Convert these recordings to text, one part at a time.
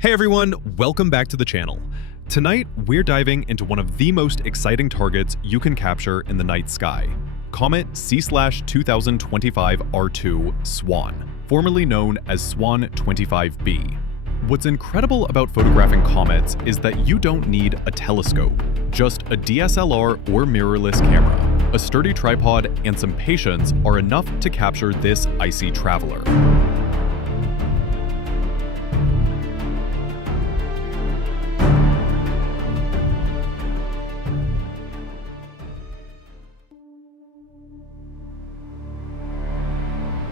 Hey everyone, welcome back to the channel. Tonight, we're diving into one of the most exciting targets you can capture in the night sky, Comet C/2025 R2 SWAN, formerly known as SWAN 25b. What's incredible about photographing comets is that you don't need a telescope, just a DSLR or mirrorless camera. A sturdy tripod and some patience are enough to capture this icy traveler.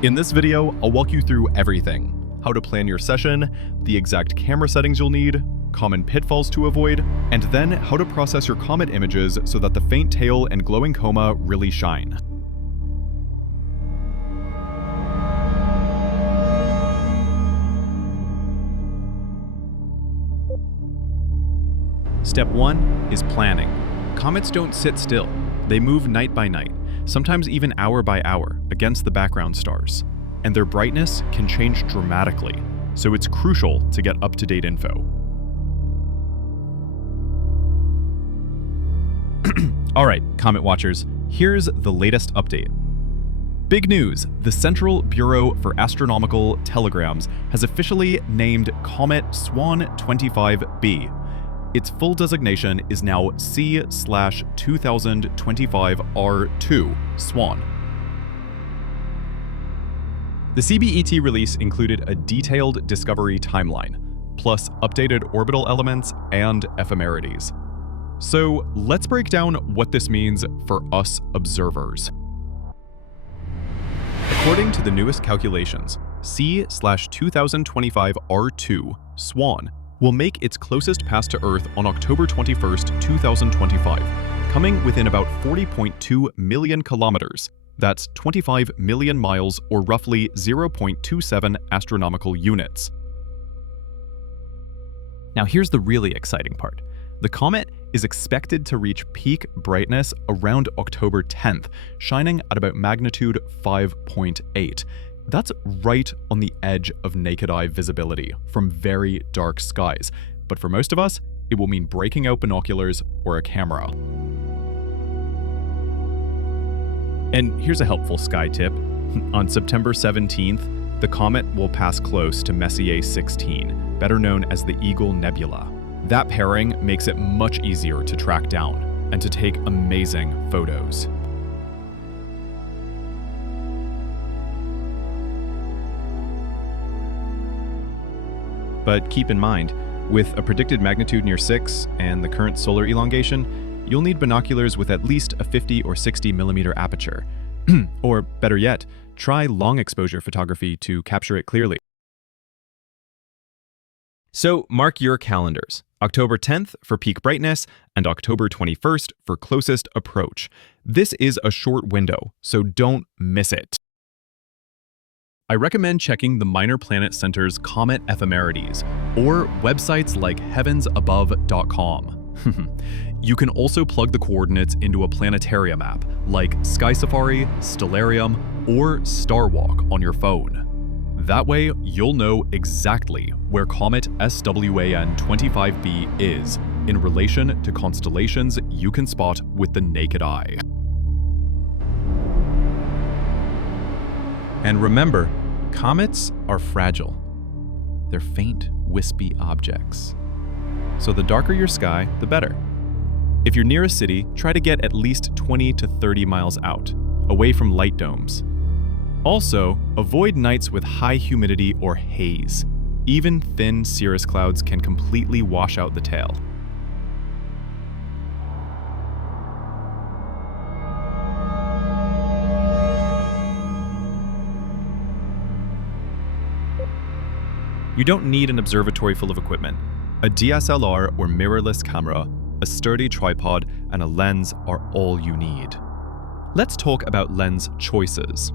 In this video, I'll walk you through everything: how to plan your session, the exact camera settings you'll need, common pitfalls to avoid, and then how to process your comet images so that the faint tail and glowing coma really shine. Step 1 is planning. Comets don't sit still. They move night by night, sometimes even hour by hour, against the background stars. And their brightness can change dramatically, so it's crucial to get up-to-date info. Alright, Comet Watchers, here's the latest update. Big news! The Central Bureau for Astronomical Telegrams has officially named Comet SWAN 25b. Its full designation is now C/2025 R2 SWAN. The CBET release included a detailed discovery timeline, plus updated orbital elements and ephemerides. So let's break down what this means for us observers. According to the newest calculations, C/2025 R2 SWAN will make its closest pass to Earth on October 21st, 2025, coming within about 40.2 million kilometers. That's 25 million miles, or roughly 0.27 astronomical units. Now here's the really exciting part. The comet is expected to reach peak brightness around October 10th, shining at about magnitude 5.8. That's right on the edge of naked eye visibility from very dark skies, but for most of us, it will mean breaking out binoculars or a camera. And here's a helpful sky tip. On September 17th, the comet will pass close to Messier 16, better known as the Eagle Nebula. That pairing makes it much easier to track down and to take amazing photos. But keep in mind, with a predicted magnitude near 6 and the current solar elongation, you'll need binoculars with at least a 50 or 60 millimeter aperture. Or better yet, try long exposure photography to capture it clearly. So mark your calendars. October 10th for peak brightness and October 21st for closest approach. This is a short window, so don't miss it. I recommend checking the Minor Planet Center's Comet Ephemerides, or websites like heavensabove.com. You can also plug the coordinates into a planetarium app like Sky Safari, Stellarium, or Starwalk on your phone. That way, you'll know exactly where Comet SWAN 25b is in relation to constellations you can spot with the naked eye. And remember, comets are fragile. They're faint, wispy objects. So the darker your sky, the better. If you're near a city, try to get at least 20 to 30 miles out, away from light domes. Also, avoid nights with high humidity or haze. Even thin cirrus clouds can completely wash out the tail. You don't need an observatory full of equipment. A DSLR or mirrorless camera, a sturdy tripod, and a lens are all you need. Let's talk about lens choices.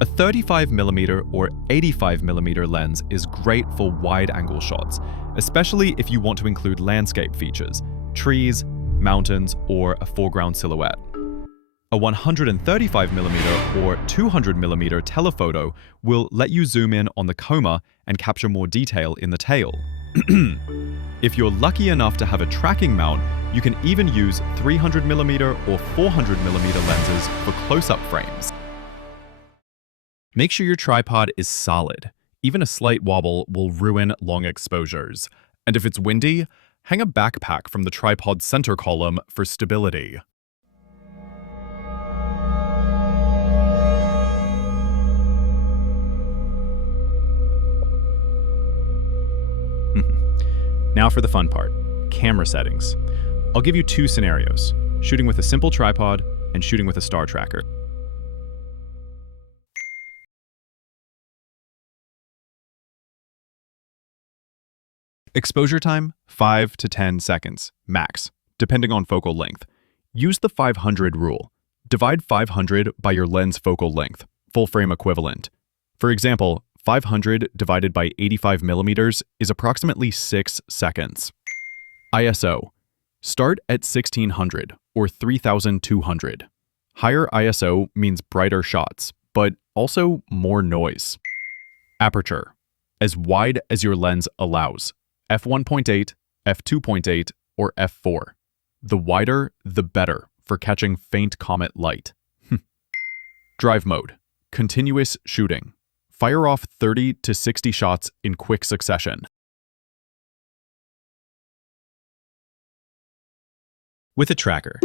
A 35mm or 85mm lens is great for wide-angle shots, especially if you want to include landscape features, trees, mountains, or a foreground silhouette. A 135mm or 200mm telephoto will let you zoom in on the coma and capture more detail in the tail. If you're lucky enough to have a tracking mount, you can even use 300mm or 400mm lenses for close-up frames. Make sure your tripod is solid. Even a slight wobble will ruin long exposures. And if it's windy, hang a backpack from the tripod's center column for stability. Now for the fun part, camera settings. I'll give you two scenarios, shooting with a simple tripod and shooting with a star tracker. Exposure time, 5 to 10 seconds, max, depending on focal length. Use the 500 rule. Divide 500 by your lens focal length, full frame equivalent. For example, 500 divided by 85mm is approximately 6 seconds. ISO. Start at 1600 or 3200. Higher ISO means brighter shots, but also more noise. Aperture. As wide as your lens allows. f1.8, f2.8, or f4. The wider, the better for catching faint comet light. Drive mode. Continuous shooting. Fire off 30 to 60 shots in quick succession. With a tracker.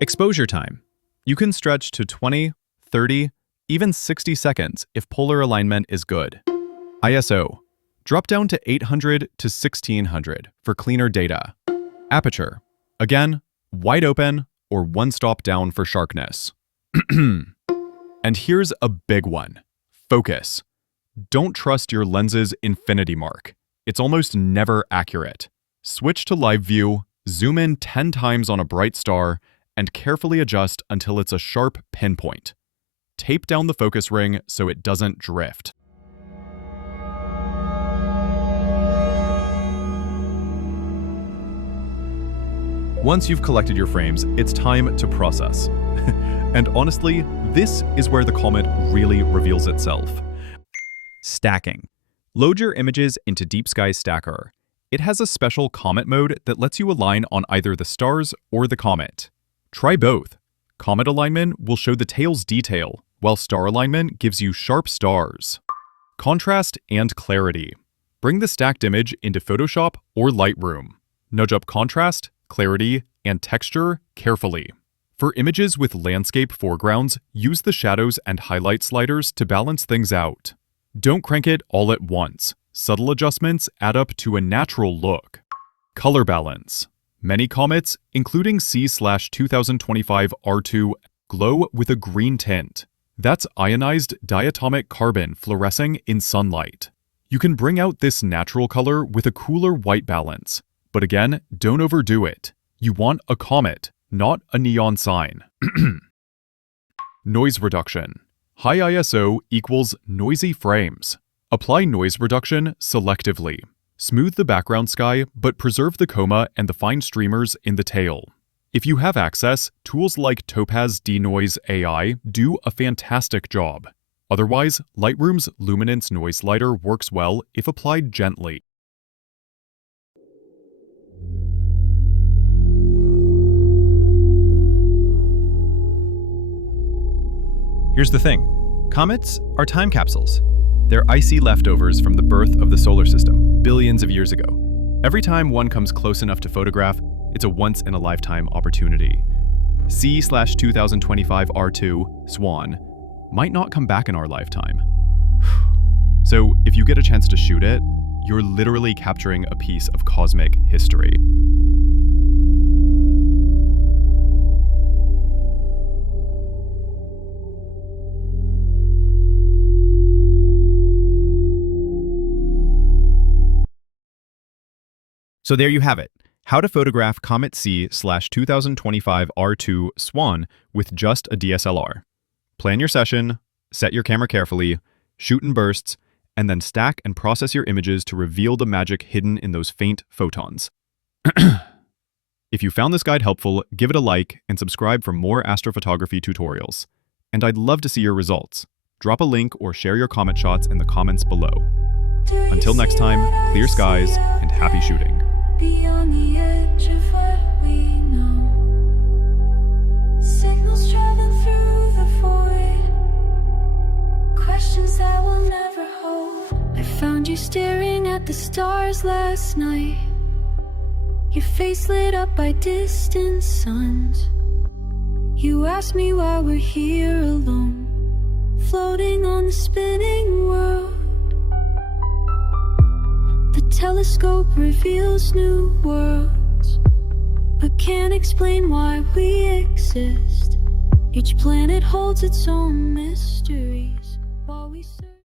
Exposure time. You can stretch to 20, 30, even 60 seconds if polar alignment is good. ISO. Drop down to 800 to 1600 for cleaner data. Aperture. Again, wide open or one stop down for sharpness. And here's a big one. Focus. Don't trust your lens's infinity mark. It's almost never accurate. Switch to live view, zoom in 10 times on a bright star, and carefully adjust until it's a sharp pinpoint. Tape down the focus ring so it doesn't drift. Once you've collected your frames, it's time to process. And honestly, this is where the Comet really reveals itself. Stacking. Load your images into Deep Sky Stacker. It has a special Comet mode that lets you align on either the stars or the comet. Try both. Comet alignment will show the tail's detail, while star alignment gives you sharp stars. Contrast and clarity. Bring the stacked image into Photoshop or Lightroom. Nudge up contrast, clarity, and texture carefully. For images with landscape foregrounds, use the shadows and highlight sliders to balance things out. Don't crank it all at once. Subtle adjustments add up to a natural look. Color balance. Many comets, including C/2025 R2, glow with a green tint. That's ionized diatomic carbon fluorescing in sunlight. You can bring out this natural color with a cooler white balance. But again, don't overdo it. You want a comet, not a neon sign. Noise reduction. High ISO equals noisy frames. Apply noise reduction selectively. Smooth the background sky, but preserve the coma and the fine streamers in the tail. If you have access, tools like Topaz Denoise AI do a fantastic job. Otherwise, Lightroom's Luminance Noise Slider works well if applied gently. Here's the thing. Comets are time capsules. They're icy leftovers from the birth of the solar system, billions of years ago. Every time one comes close enough to photograph, it's a once-in-a-lifetime opportunity. C/2025 R2, SWAN, might not come back in our lifetime. So if you get a chance to shoot it, you're literally capturing a piece of cosmic history. So there you have it, how to photograph Comet C/2025 R2 SWAN with just a DSLR. Plan your session, set your camera carefully, shoot in bursts, and then stack and process your images to reveal the magic hidden in those faint photons. If you found this guide helpful, give it a like and subscribe for more astrophotography tutorials. And I'd love to see your results. Drop a link or share your comet shots in the comments below. Until next time, clear skies and happy shooting. Beyond the edge of what we know, signals traveling through the void, questions that will never hold. I found you staring at the stars last night, your face lit up by distant suns. You asked me why we're here alone, floating on the spinning world. The telescope reveals new worlds, but can't explain why we exist. Each planet holds its own mystery.